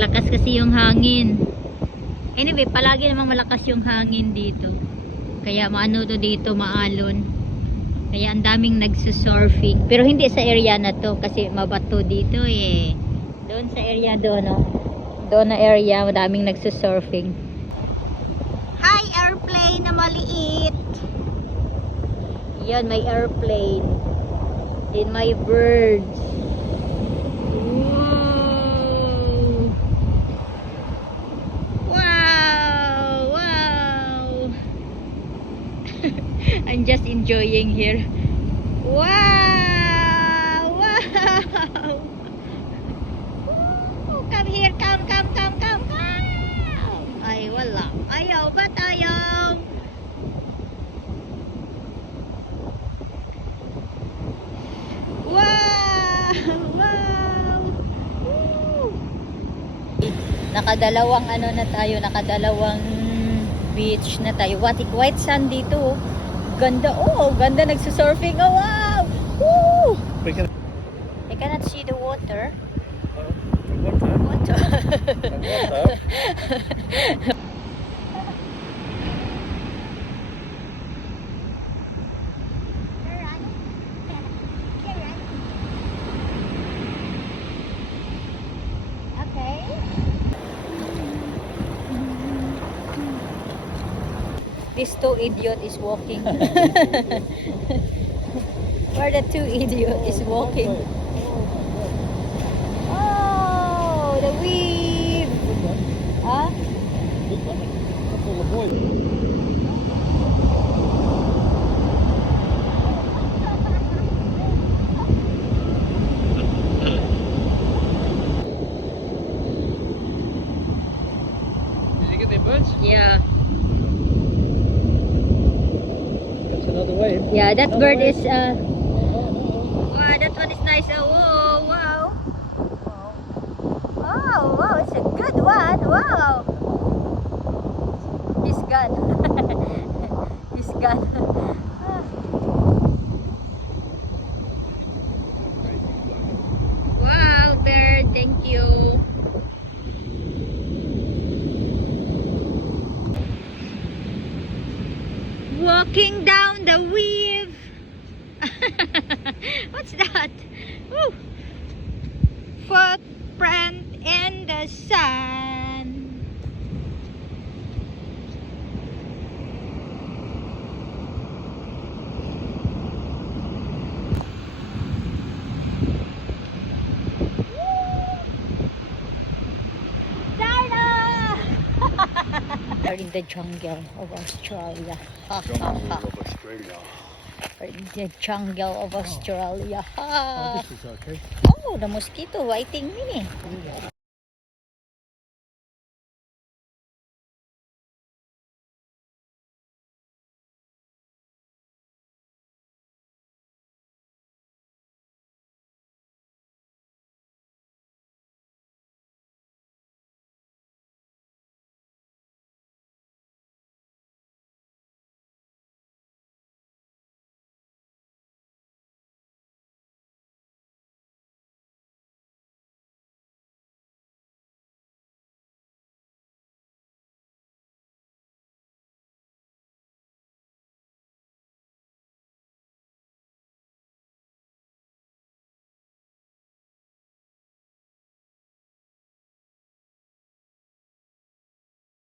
malakas kasi yung hangin. Anyway, palagi namang malakas yung hangin dito. Kaya maano to dito, maalon. Kaya ang daming nagsusurfing. Pero hindi sa area na to kasi mabato dito eh. Doon sa area doon, no? Doon na area, madaming nagsusurfing. Hi, airplane na maliit. Yan, may airplane. And my birds. Wow! Wow! Wow! I'm just enjoying here. Wow! Wow! Ooh, come here, come. Ay, wala. Ayaw, ba't ayaw? Wow! Wow! Woo! Nakadalawang ano na tayo, nakadalawang beach na tayo. White sand dito. Ganda, oh, ganda nagsusurfing. Oh, wow! Woo! I cannot see the water. Water. This two idiot is walking. Where the two idiot is walking. Oh, the weave. Huh? That's all the boys. Did you get their birds? Yeah. That's another wave. Yeah, that Another bird wave. is wow, that one is nice. Whoa, wow. Oh, wow, it's a good one. Wow. He's gone. He's gone. Wow, bird, thank you. Walking down the weave. What's that? Woo. Footprint in the sun. We're in the jungle of Australia. Jungle of Australia. We're in the jungle of Australia. Oh, this is okay. Oh, the mosquito biting me.